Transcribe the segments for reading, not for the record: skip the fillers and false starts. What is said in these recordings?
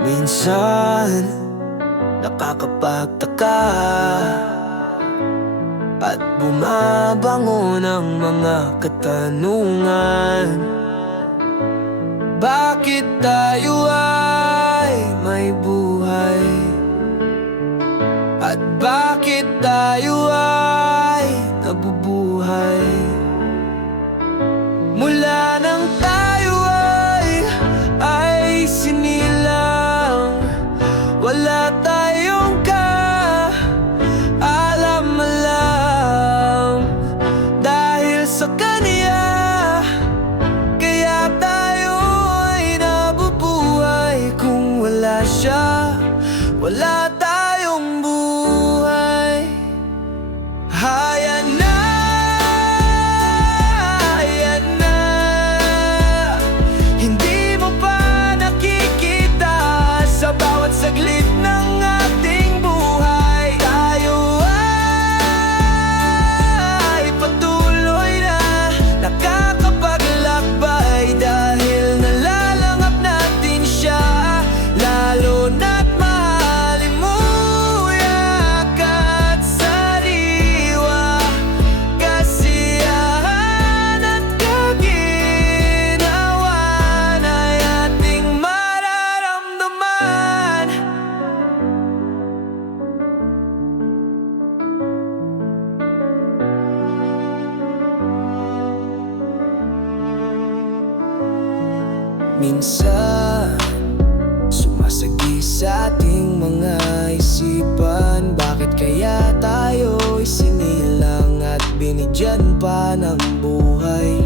Minsan nakakapagtaka at bumabangon ang mga katanungan. Bakit tayo ay may buhay? At bakit tayo ay nabubuhay? Mula nang tayo ay sinilang, wala tayong kaalam-alam. Dahil sa Kanya, kaya tayo ay nabubuhay. Kung wala Siya, wala tayong buhay. Hayan na, hayan na. Hindi mo pa nakikita sa bawat saglit ng ating buhay. Tayo ay patuloy na nakakapaglakbay dahil nalalangap natin Siya. Lalo na't maalimuyak at sariwa, kasiyahan at kaginawan ay ating mararamdaman. Minsan sumasagi sa ating mga isipan, bakit kaya tayo'y sinilang at binigyan pa ng buhay?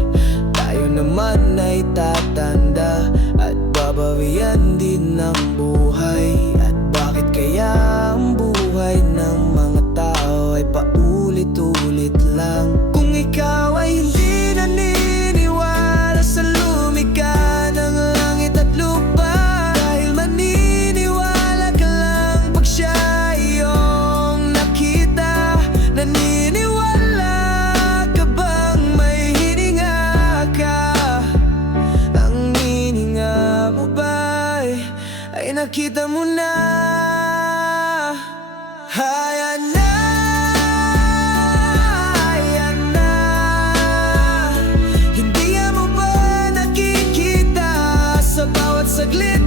Tayo naman ay tatanda at babawian din ng buhay. At bakit kaya ang buhay ng mga tao ay paulit-ulit lang? Kung ikaw ay hindi naniniwala sa lumikha ng langit at lupa, dahil maniniwala ka lang pag Siya iyong nakita. Naniniwala ka bang may hininga ka? Ang hininga mo ba'y ay nakita mo na? Hayan na, hayan na. Hindi mo ba nakikita sa bawat saglit